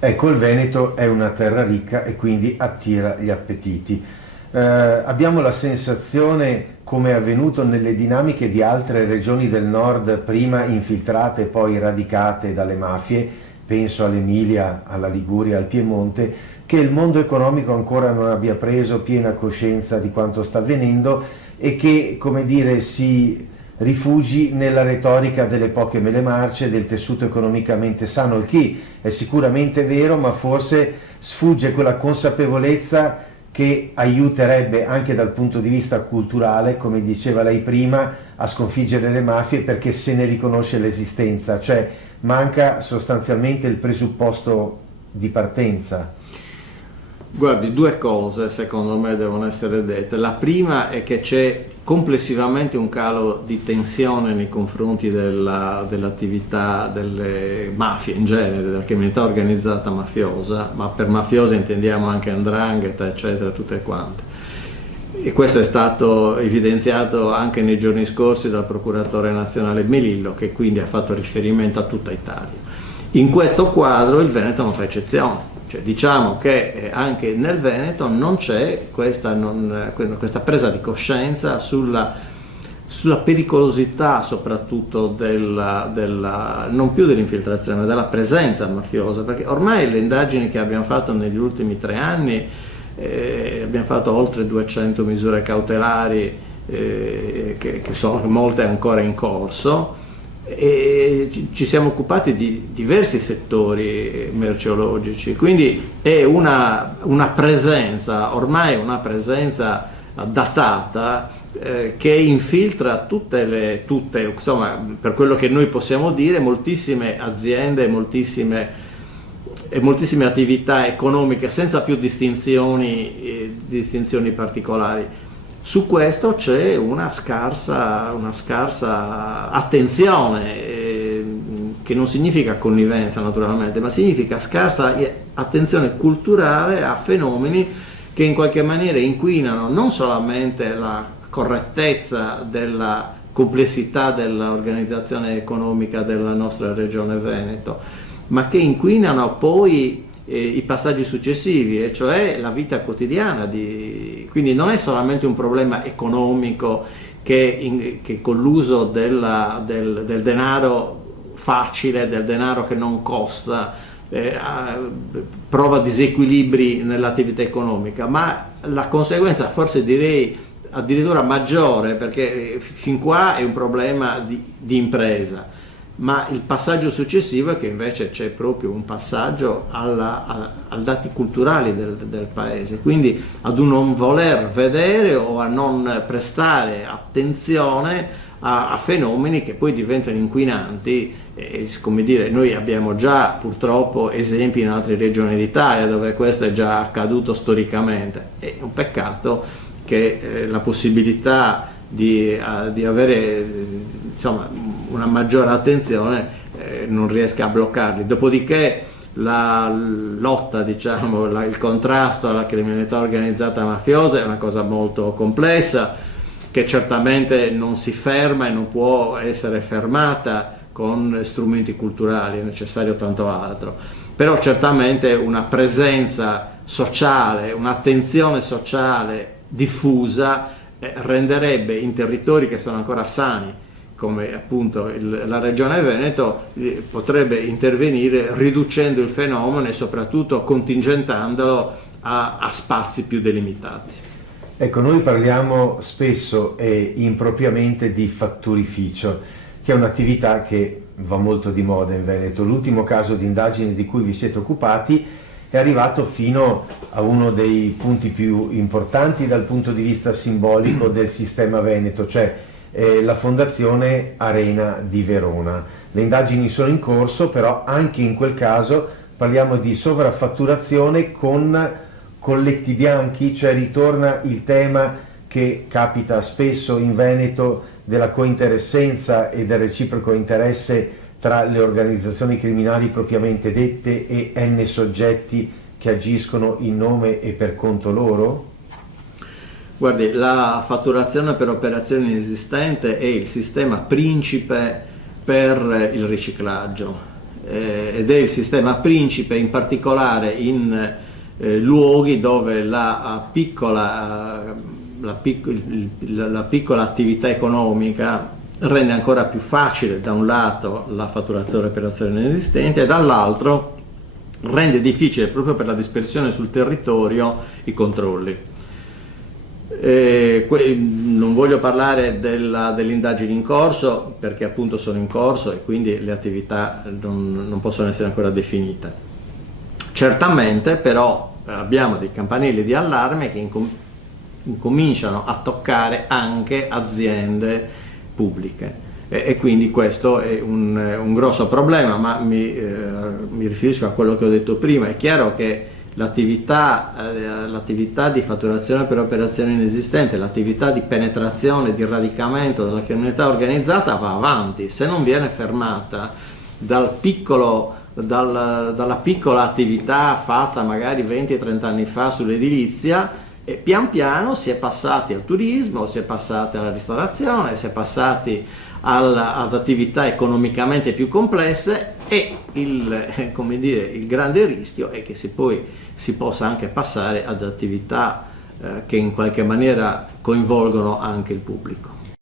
Ecco, il Veneto è una terra ricca e quindi attira gli appetiti. Abbiamo la sensazione, come è avvenuto nelle dinamiche di altre regioni del nord, prima infiltrate e poi radicate dalle mafie, penso all'Emilia, alla Liguria, al Piemonte, che il mondo economico ancora non abbia preso piena coscienza di quanto sta avvenendo e che, come dire, si rifugi nella retorica delle poche mele marce, del tessuto economicamente sano, il che è sicuramente vero, ma forse sfugge quella consapevolezza che aiuterebbe anche dal punto di vista culturale, come diceva lei prima, a sconfiggere le mafie, perché se ne riconosce l'esistenza, cioè manca sostanzialmente il presupposto di partenza. Guardi, due cose secondo me devono essere dette. La prima è che c'è complessivamente un calo di tensione nei confronti dell'attività delle mafie in genere, della criminalità organizzata mafiosa, ma per mafiosa intendiamo anche 'ndrangheta, eccetera, tutte quante. E questo è stato evidenziato anche nei giorni scorsi dal procuratore nazionale Melillo, che quindi ha fatto riferimento a tutta Italia. In questo quadro il Veneto non fa eccezione. Cioè, diciamo che anche nel Veneto non c'è questa presa di coscienza sulla pericolosità soprattutto non più dell'infiltrazione, ma della presenza mafiosa, perché ormai le indagini che abbiamo fatto negli ultimi 3 anni, abbiamo fatto oltre 200 misure cautelari, che sono molte ancora in corso, e ci siamo occupati di diversi settori merceologici, quindi è una presenza, ormai una presenza datata, che infiltra tutte, insomma, per quello che noi possiamo dire, moltissime aziende, moltissime attività economiche senza più distinzioni particolari. Su questo c'è una scarsa attenzione, che non significa connivenza naturalmente, ma significa scarsa attenzione culturale a fenomeni che in qualche maniera inquinano non solamente la correttezza della complessità dell'organizzazione economica della nostra regione Veneto, ma che inquinano poi i passaggi successivi, e cioè la vita quotidiana. Quindi non è solamente un problema economico che con l'uso del denaro facile, del denaro che non costa, prova disequilibri nell'attività economica, ma la conseguenza, forse direi addirittura maggiore, perché fin qua è un problema di impresa, ma il passaggio successivo è che invece c'è proprio un passaggio ai dati culturali del paese, quindi ad un non voler vedere o a non prestare attenzione a fenomeni che poi diventano inquinanti. Come dire, noi abbiamo già purtroppo esempi in altre regioni d'Italia dove questo è già accaduto storicamente. È un peccato che la possibilità di avere, insomma, una maggiore attenzione non riesca a bloccarli. Dopodiché la lotta, diciamo, il contrasto alla criminalità organizzata mafiosa è una cosa molto complessa, che certamente non si ferma e non può essere fermata con strumenti culturali, è necessario tanto altro. Però certamente una presenza sociale, un'attenzione sociale diffusa renderebbe in territori che sono ancora sani, come appunto la regione Veneto, potrebbe intervenire riducendo il fenomeno e soprattutto contingentandolo a spazi più delimitati. Ecco, noi parliamo spesso e impropriamente di fatturificio, che è un'attività che va molto di moda in Veneto. L'ultimo caso di indagine di cui vi siete occupati è arrivato fino a uno dei punti più importanti dal punto di vista simbolico del sistema veneto, cioè la Fondazione Arena di Verona. Le indagini sono in corso, però anche in quel caso parliamo di sovraffatturazione con colletti bianchi, cioè ritorna il tema che capita spesso in Veneto della cointeressenza e del reciproco interesse tra le organizzazioni criminali propriamente dette e n soggetti che agiscono in nome e per conto loro? Guardi, la fatturazione per operazioni inesistente è il sistema principe per il riciclaggio. ed è il sistema principe, in particolare in luoghi dove la piccola attività economica rende ancora più facile da un lato la fatturazione delle operazioni inesistenti e dall'altro rende difficile, proprio per la dispersione sul territorio, i controlli. Non voglio parlare delle indagini in corso, perché appunto sono in corso e quindi le attività non possono essere ancora definite. Certamente però abbiamo dei campanelli di allarme che incominciano a toccare anche aziende pubbliche e quindi questo è un grosso problema, ma mi riferisco a quello che ho detto prima. È chiaro che l'attività di fatturazione per operazioni inesistenti, l'attività di penetrazione, di radicamento della criminalità organizzata va avanti, se non viene fermata dalla piccola attività fatta magari 20-30 anni fa sull'edilizia. E pian piano si è passati al turismo, si è passati alla ristorazione, si è passati ad attività economicamente più complesse e il grande rischio è che poi si possa anche passare ad attività che in qualche maniera coinvolgono anche il pubblico.